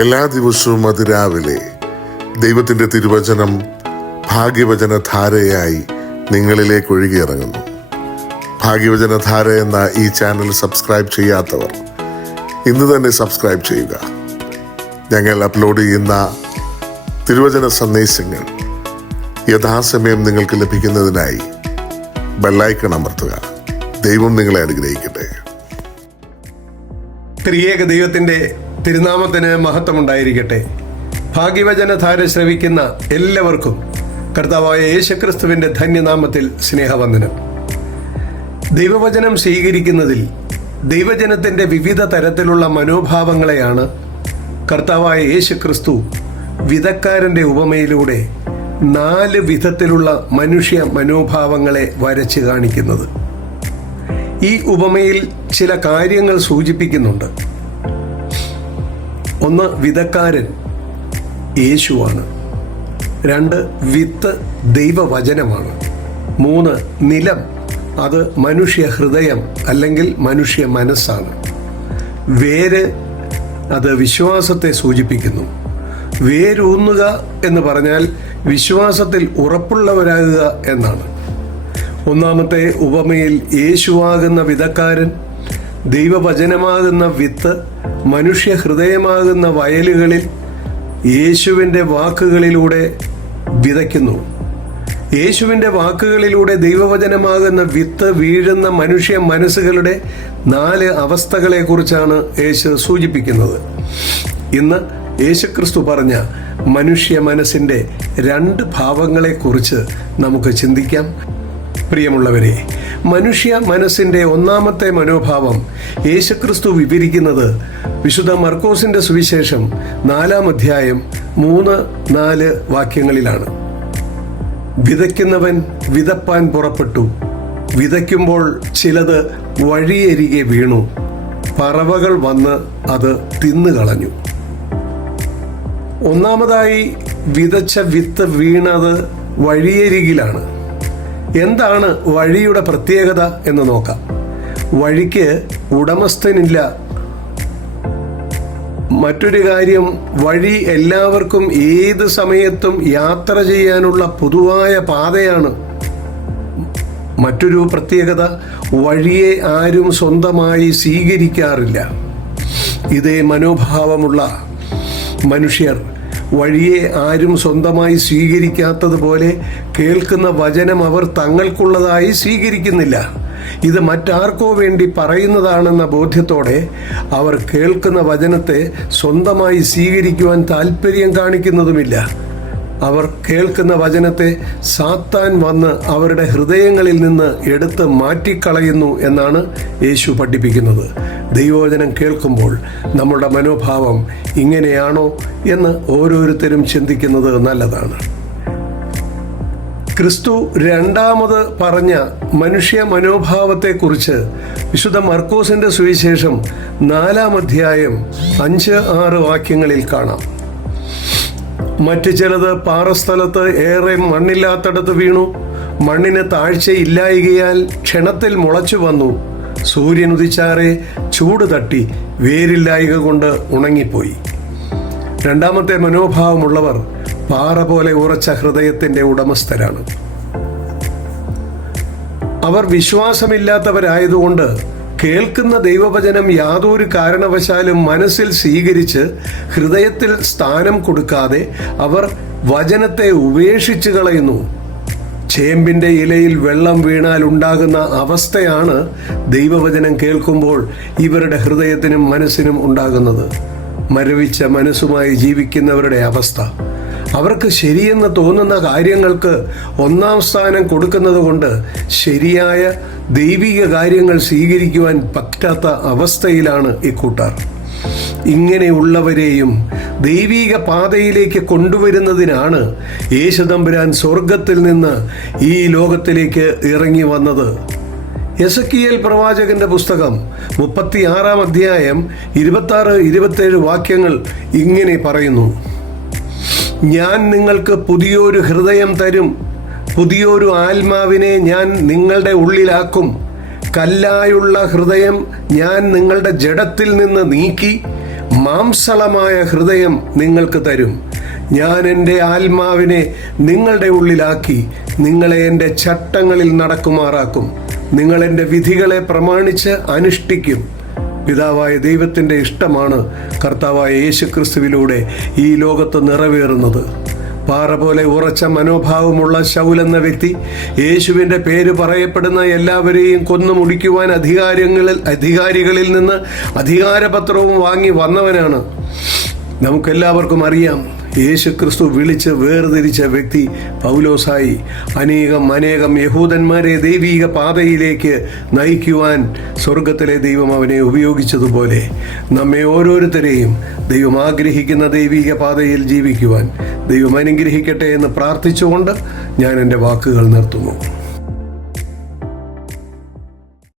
എല്ലാ ദിവസവും അതിരാവിലെ ദൈവത്തിൻ്റെ തിരുവചനം ഭാഗ്യവചനധാരയായി നിങ്ങളിലേക്ക് ഒഴുകിയിറങ്ങുന്നു. ഭാഗ്യവചനധാര എന്ന ഈ ചാനൽ സബ്സ്ക്രൈബ് ചെയ്യാത്തവർ ഇന്ന് തന്നെ സബ്സ്ക്രൈബ് ചെയ്യുക. ഞങ്ങൾ അപ്ലോഡ് ചെയ്യുന്ന തിരുവചന സന്ദേശങ്ങൾ യഥാസമയം നിങ്ങൾക്ക് ലഭിക്കുന്നതിനായി ബെല്ലൈക്കൺ അമർത്തുക. ദൈവം നിങ്ങളെ അനുഗ്രഹിക്കട്ടെ. ത്രിയേക ദൈവത്തിൻ്റെ തിരുനാമത്തിന് മഹത്വമുണ്ടായിരിക്കട്ടെ. ഭാഗ്യവചനധാര ശ്രവിക്കുന്ന എല്ലാവർക്കും കർത്താവായ യേശുക്രിസ്തുവിൻ്റെ ധന്യനാമത്തിൽ സ്നേഹവന്ദനം. ദൈവവചനം സ്വീകരിക്കുന്നതിൽ ദൈവജനത്തിൻ്റെ വിവിധ തരത്തിലുള്ള മനോഭാവങ്ങളെയാണ് കർത്താവായ യേശുക്രിസ്തു വിധക്കാരൻ്റെ ഉപമയിലൂടെ 4 വിധത്തിലുള്ള മനുഷ്യ മനോഭാവങ്ങളെ വരച്ച് കാണിക്കുന്നത്. ഈ ഉപമയിൽ ചില കാര്യങ്ങൾ സൂചിപ്പിക്കുന്നുണ്ട്. ഒന്ന്, വിധക്കാരൻ യേശുവാണ്. 2, വിത്ത് ദൈവവചനമാണ്. 3, നിലം, അത് മനുഷ്യ ഹൃദയം അല്ലെങ്കിൽ മനുഷ്യ മനസ്സാണ്. വേര്, അത് വിശ്വാസത്തെ സൂചിപ്പിക്കുന്നു. വേരൂന്നുക എന്ന് പറഞ്ഞാൽ വിശ്വാസത്തിൽ ഉറപ്പുള്ളവരാകുക എന്നാണ്. ഒന്നാമത്തെ ഉപമയിൽ യേശുവാകുന്ന വിധക്കാരൻ ദൈവവചനമാകുന്ന വിത്ത് മനുഷ്യ ഹൃദയമാകുന്ന വയലുകളിൽ യേശുവിൻ്റെ വാക്കുകളിലൂടെ വിതയ്ക്കുന്നു. യേശുവിൻ്റെ വാക്കുകളിലൂടെ ദൈവവചനമാകുന്ന വിത്ത് വീഴുന്ന മനുഷ്യ മനസ്സുകളുടെ 4 അവസ്ഥകളെക്കുറിച്ചാണ് യേശു സൂചിപ്പിക്കുന്നത്. ഇന്ന് യേശുക്രിസ്തു പറഞ്ഞ മനുഷ്യ മനസ്സിൻ്റെ 2 ഭാവങ്ങളെക്കുറിച്ച് നമുക്ക് ചിന്തിക്കാം. പ്രിയമുള്ളവരെ, മനുഷ്യ മനസ്സിൻ്റെ ഒന്നാമത്തെ മനോഭാവം യേശുക്രിസ്തു വിവരിക്കുന്നത് വിശുദ്ധ മർക്കോസിൻ്റെ സുവിശേഷം 4-ാം അധ്യായം 3-4 വാക്യങ്ങളിലാണ്. വിതയ്ക്കുന്നവൻ വിതപ്പാൻ പുറപ്പെട്ടു. വിതയ്ക്കുമ്പോൾ ചിലത് വഴിയരികെ വീണു. പറവകൾ വന്ന് അത് തിന്നുകളഞ്ഞു. ഒന്നാമതായി വിതച്ച വിത്ത് വീണത് വഴിയരികിലാണ്. എന്താണ് വഴിയുടെ പ്രത്യേകത എന്ന് നോക്കാം. വഴിക്ക് ഉടമസ്ഥനില്ല. മറ്റൊരു കാര്യം, വഴി എല്ലാവർക്കും ഏത് സമയത്തും യാത്ര ചെയ്യാനുള്ള പൊതുവായ പാതയാണ്. മറ്റൊരു പ്രത്യേകത, വഴിയെ ആരും സ്വന്തമായി സ്വീകരിക്കാറില്ല. ഇതേ മനോഭാവമുള്ള മനുഷ്യർ വഴിയെ ആരും സ്വന്തമായി സ്വീകരിക്കാത്തതുപോലെ കേൾക്കുന്ന വചനം അവർ തങ്ങൾക്കുള്ളതായി സ്വീകരിക്കുന്നില്ല. ഇത് മറ്റാർക്കോ വേണ്ടി പറയുന്നതാണെന്ന ബോധ്യത്തോടെ അവർ കേൾക്കുന്ന വചനത്തെ സ്വന്തമായി സ്വീകരിക്കുവാൻ താല്പര്യം കാണിക്കുന്നതുമില്ല. അവർ കേൾക്കുന്ന വചനത്തെ സാത്താൻ വന്ന് അവരുടെ ഹൃദയങ്ങളിൽ നിന്ന് എടുത്ത് മാറ്റിക്കളയുന്നു എന്നാണ് യേശു പഠിപ്പിക്കുന്നത്. ദൈവവചനം കേൾക്കുമ്പോൾ നമ്മുടെ മനോഭാവം ഇങ്ങനെയാണോ എന്ന് ഓരോരുത്തരും ചിന്തിക്കുന്നത് നല്ലതാണ്. ക്രിസ്തു രണ്ടാമത് പറഞ്ഞ മനുഷ്യ മനോഭാവത്തെക്കുറിച്ച് വിശുദ്ധ മർക്കോസിൻ്റെ സുവിശേഷം 4-ാം അധ്യായം 5-6 വാക്യങ്ങളിൽ കാണാം. മറ്റു ചിലത് പാറസ്ഥലത്ത് ഏറെ മണ്ണില്ലാത്തടത്ത് വീണു. മണ്ണിന് താഴ്ചയില്ലായികയാൽ ക്ഷണത്തിൽ മുളച്ചു വന്നു. സൂര്യൻ ഉദിച്ചാറെ ചൂട് തട്ടി വേരില്ലായിക കൊണ്ട് ഉണങ്ങിപ്പോയി. രണ്ടാമത്തെ മനോഭാവമുള്ളവർ പാറ പോലെ ഉറച്ച ഹൃദയത്തിൻ്റെ ഉടമസ്ഥരാണ്. അവർ വിശ്വാസമില്ലാത്തവരായതുകൊണ്ട് കേൾക്കുന്ന ദൈവവചനം യാതൊരു കാരണവശാലും മനസ്സിൽ സ്വീകരിച്ച് ഹൃദയത്തിൽ സ്ഥാനം കൊടുക്കാതെ അവർ വചനത്തെ ഉപേക്ഷിച്ച് കളയുന്നു. ചേമ്പിൻ്റെ ഇലയിൽ വെള്ളം വീണാൽ ഉണ്ടാകുന്ന അവസ്ഥയാണ് ദൈവവചനം കേൾക്കുമ്പോൾ ഇവരുടെ ഹൃദയത്തിനും മനസ്സിനും ഉണ്ടാകുന്നത്. മരവിച്ച മനസ്സുമായി ജീവിക്കുന്നവരുടെ അവസ്ഥ. അവർക്ക് ശരിയെന്ന് തോന്നുന്ന കാര്യങ്ങൾക്ക് 1-ാം സ്ഥാനം കൊടുക്കുന്നത് കൊണ്ട് ശരിയായ ദൈവിക കാര്യങ്ങൾ സ്വീകരിക്കുവാൻ പറ്റാത്ത അവസ്ഥയിലാണ് ഇക്കൂട്ടർ. ഇങ്ങനെയുള്ളവരെയും ദൈവിക പാതയിലേക്ക് കൊണ്ടുവരുന്നതിനാണ് യേശുതമ്പുരാൻ സ്വർഗത്തിൽ നിന്ന് ഈ ലോകത്തിലേക്ക് ഇറങ്ങി വന്നത്. എസെക്കിയേൽ പ്രവാചകന്റെ പുസ്തകം 36-ാം അധ്യായം 26-27 വാക്യങ്ങൾ ഇങ്ങനെ പറയുന്നു: ഞാൻ നിങ്ങൾക്ക് പുതിയൊരു ഹൃദയം തരും, പുതിയൊരു ആത്മാവിനെ ഞാൻ നിങ്ങളുടെ ഉള്ളിലാക്കും. കല്ലായുള്ള ഹൃദയം ഞാൻ നിങ്ങളുടെ ജഡത്തിൽ നിന്ന് നീക്കി മാംസളമായ ഹൃദയം നിങ്ങൾക്ക് തരും. ഞാൻ എൻ്റെ ആത്മാവിനെ നിങ്ങളുടെ ഉള്ളിലാക്കി നിങ്ങളെ എൻ്റെ ചട്ടങ്ങളിൽ നടക്കുമാറാക്കും. നിങ്ങൾ എൻ്റെ വിധികളെ പ്രമാണിച്ച് അനുഷ്ഠിക്കും. പിതാവായ ദൈവത്തിൻ്റെ ഇഷ്ടമാണ് കർത്താവായ യേശുക്രിസ്തുവിലൂടെ ഈ ലോകത്ത് നിറവേറുന്നത്. പാറ പോലെ ഉറച്ച മനോഭാവമുള്ള ശൗൽ എന്ന വ്യക്തി യേശുവിൻ്റെ പേര് പറയപ്പെടുന്ന എല്ലാവരെയും കൊന്നു മുടിക്കുവാൻ അധികാരികളിൽ നിന്ന് അധികാരപത്രവും വാങ്ങി വന്നവനാണ്. നമുക്കെല്ലാവർക്കും അറിയാം, യേശുക്രിസ്തു വിളിച്ച് വേർതിരിച്ച വ്യക്തി പൗലോസായി. അനേകം യഹൂദന്മാരെ ദൈവീക പാതയിലേക്ക് നയിക്കുവാൻ സ്വർഗത്തിലെ ദൈവം അവനെ ഉപയോഗിച്ചതുപോലെ നമ്മെ ഓരോരുത്തരെയും ദൈവം ആഗ്രഹിക്കുന്ന ദൈവീക പാതയിൽ ജീവിക്കുവാൻ ദൈവം അനുഗ്രഹിക്കട്ടെ എന്ന് പ്രാർത്ഥിച്ചുകൊണ്ട് ഞാൻ എൻ്റെ വാക്കുകൾ നിർത്തുന്നു.